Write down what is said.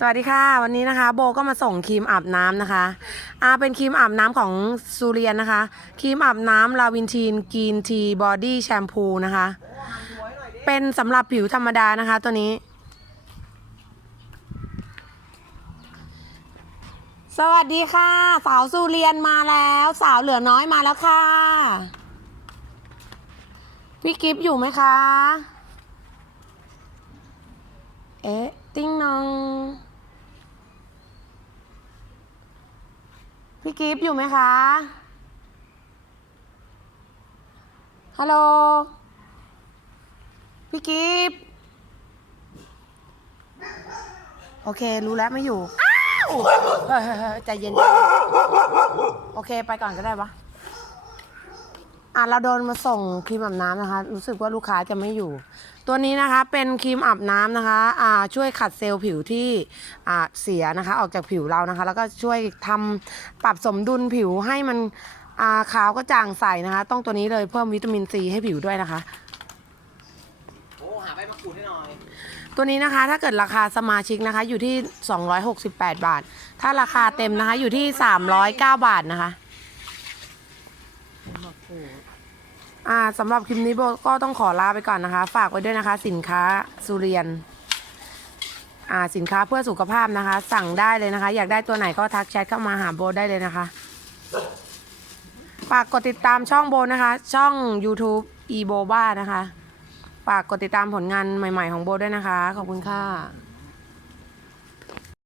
สวัสดีค่ะ วันนี้นะคะ โบก็มาส่งครีมอาบน้ำนะคะอาเป็นครีมอาบน้ำของซูเรียนนะคะ ครีมอาบน้ำลาวินทีนกรีนทีบอดี้แชมพูนะคะ เป็นสำหรับผิวธรรมดานะคะ ตัวนี้ สวัสดีค่ะ สาวซูเรียนมาแล้ว สาวเหลือน้อยมาแล้วค่ะ พี่กิฟต์อยู่ไหมคะ เอ๊ะ ติ้งนอง พี่กิฟต์อยู่ไหมคะ ฮัลโหล พี่กิฟต์โอเค รู้แล้วไม่อยู่ อ้าวเฮ้ยใจเย็น โอเค ไปก่อนก็ได้ปะ อะเราโดนมาส่งครีมอาบน้ำนะคะ รู้สึกว่าลูกค้าจะไม่อยู่ ตัวนี้นะคะเป็นครีมอาบน้ำนะคะอ่าช่วยขัดเซลล์ผิวที่อ่าเสียนะคะ ออกจากผิวเรานะคะ แล้วก็ช่วยทำปรับสมดุลผิวให้มันอ่าขาวก็จ่างใสนะคะ ต้องตัวนี้เลยเพิ่มวิตามินซีให้ผิวด้วยนะคะ โอ้ หาใบมะกรูดให้หน่อย ตัวนี้นะคะถ้าเกิดราคาสมาชิกนะคะ อยู่ที่ 268 บาท ถ้าราคาเต็มนะคะอยู่ที่ 309 บาทนะคะ อ่าสำหรับคลิปนี้โบก็ต้องขอลาไปก่อนนะคะ ฝากไว้ด้วยนะคะ สินค้าสุเรียนอ่าสินค้าเพื่อสุขภาพนะคะ สั่งได้เลยนะคะ อยากได้ตัวไหนก็ทักแชทเข้ามาหาโบได้เลยนะคะฝากกดติดตามช่องโบนะคะ ช่อง YouTube e b o b a นะคะ ฝากกดติดตามผลงานใหม่ ๆ ของโบด้วยนะคะ ขอบคุณค่ะ